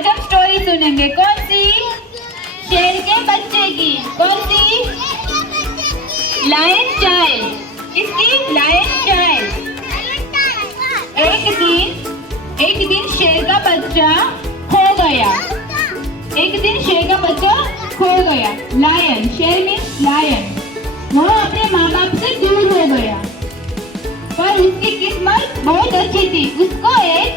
आज हम स्टोरी सुनेंगे। कौन सी? शेर के बच्चे की। कौन सी? Lion child. किसकी? Lion child. एक दिन शेर का बच्चा खो गया। एक दिन शेर का बच्चा खो गया। लायन, शेर मीन्स लायन। वह अपने माँ बाप से दूर हो गया, पर उसकी किस्मत बहुत अच्छी थी। उसको एक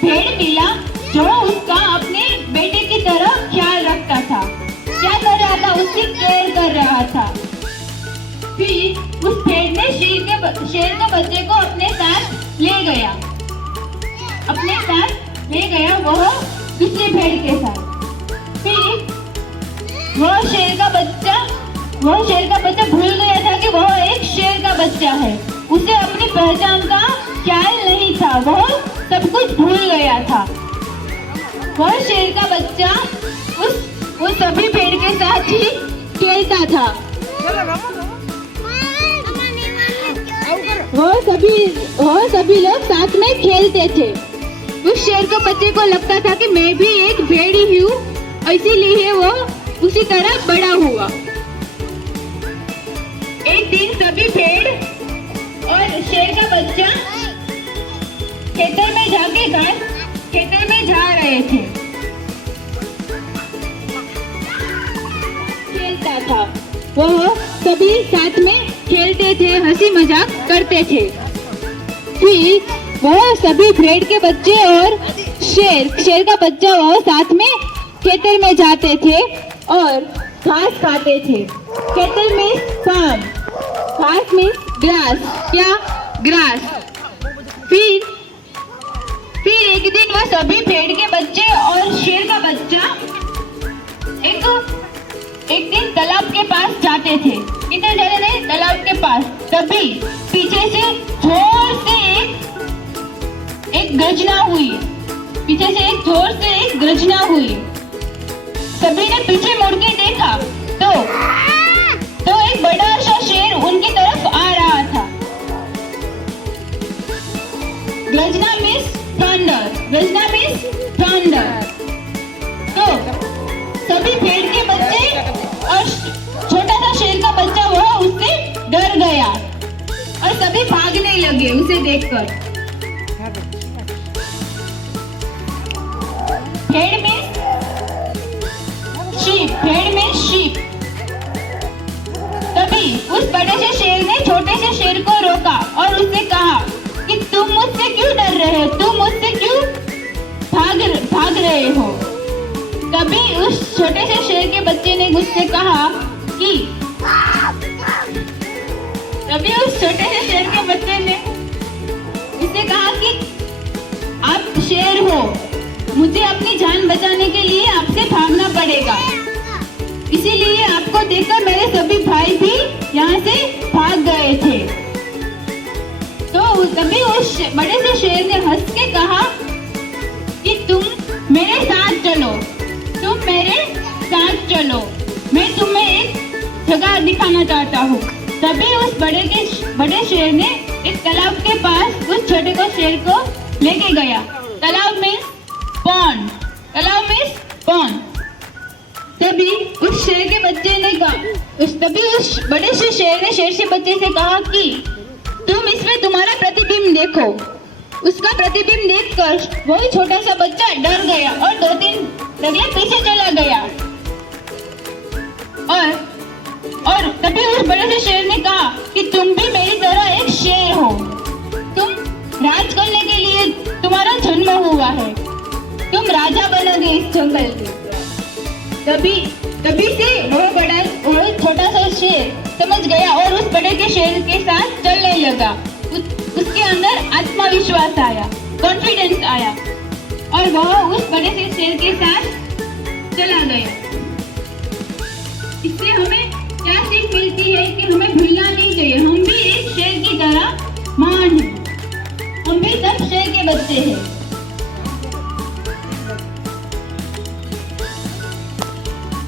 भेड़ मिला जो उसका अपने बेटे की तरह ख्याल रखता था। क्या कर रहा था? उसकी केयर कर रहा था। फिर उस भेड़ ने शेर के बच्चे को अपने साथ ले गया। वह दूसरे भेड़ के साथ। फिर वह शेर का बच्चा भूल गया था कि वह एक शेर का बच्चा है। उसे अपनी पहचान का ख्याल नहीं था। वह सब कुछ भूल गया था। वह शेर का बच्चा उस सभी भेड़ के साथ ही खेलता था। वह सभी लोग साथ में खेलते थे। उस शेर के बच्चे को लगता था कि मैं भी एक भेड़ ही हूँ, इसीलिए वो उसी तरह बड़ा हुआ। एक दिन सभी भेड़ और शेर का बच्चा खेतर में जा रहे थे। खेलता था। वह सभी साथ में खेलते थे, हंसी मजाक करते थे। फिर वह सभी भेड़ के बच्चे और शेर का बच्चा वह साथ में खेतर में जाते थे और घास खाते थे। खेतर में फार्म, घास में ग्रास। क्या? ग्रास। फिर एक दिन वह सभी भेड़ के बच्चे और शेर का बच्चा एक दिन तालाब के पास जाते थे। किधर जा रहे थे? तालाब के पास। तभी पीछे से जोर से एक गर्जना हुई। सभी ने पीछे मुड़ के देखा तो एक बड़ा सा शेर उनकी तरफ आ रहा था। गर्जना मीन्स थंडर। तो सभी भेड़ के बच्चे और छोटा सा शेर का बच्चा वह उससे डर गया और सभी भागने लगे उसे देखकर। भेड़ में शीप। तभी उस बड़े से शेर ने छोटे से शेर को रोका और उससे कहा कि तुम मुझसे क्यों डर रहे हो? तुम मुझसे क्यों भाग रहे हो? तभी उस छोटे से शेर के बच्चे ने मुझसे कहा कि आप शेर हो, मुझे अपनी जान बचाने के लिए आपसे भागना पड़ेगा। इसीलिए आपको देखकर मेरे सभी भाई भी यहाँ से भाग गए थे। तो तभी उस बड़े से शेर ने हंस के कहा कि तुम मेरे साथ चलो, मैं तुम्हें एक जगह दिखाना चाहता हूँ। तभी उस बड़े शेर ने एक तालाब के पास उस छोटे को शेर को लेके गया। तालाब मीन्स पॉन्ड। तभी उस बड़े से शेर ने शेर से बच्चे से कहा कि तुम इसमें तुम्हारा प्रतिबिंब देखो। उसका प्रतिबिंब देखकर वही छोटा सा बच्चा डर गया और 2-3 डगले पीछे चला गया। और तभी उस बड़े से शेर ने कहा कि तुम भी मेरी तरह एक शेर हो। तुम राज करने के लिए तुम्हारा जन्म हुआ है। तुम राजा बनोगे इस जंगल के। तभी से वो छोटा सा शेर समझ गया और उस बड़े के शेर के साथ चलने लगा। उसके अंदर आत्मविश्वास आया, कॉन्फिडेंस आया और वह उस बड़े से शेर के साथ चला गया। इससे हमें क्या सीख मिलती है कि हमें भूलना नहीं चाहिए, हम भी एक शेर की तरह महान हैं। हम भी सब शेर के बच्चे हैं।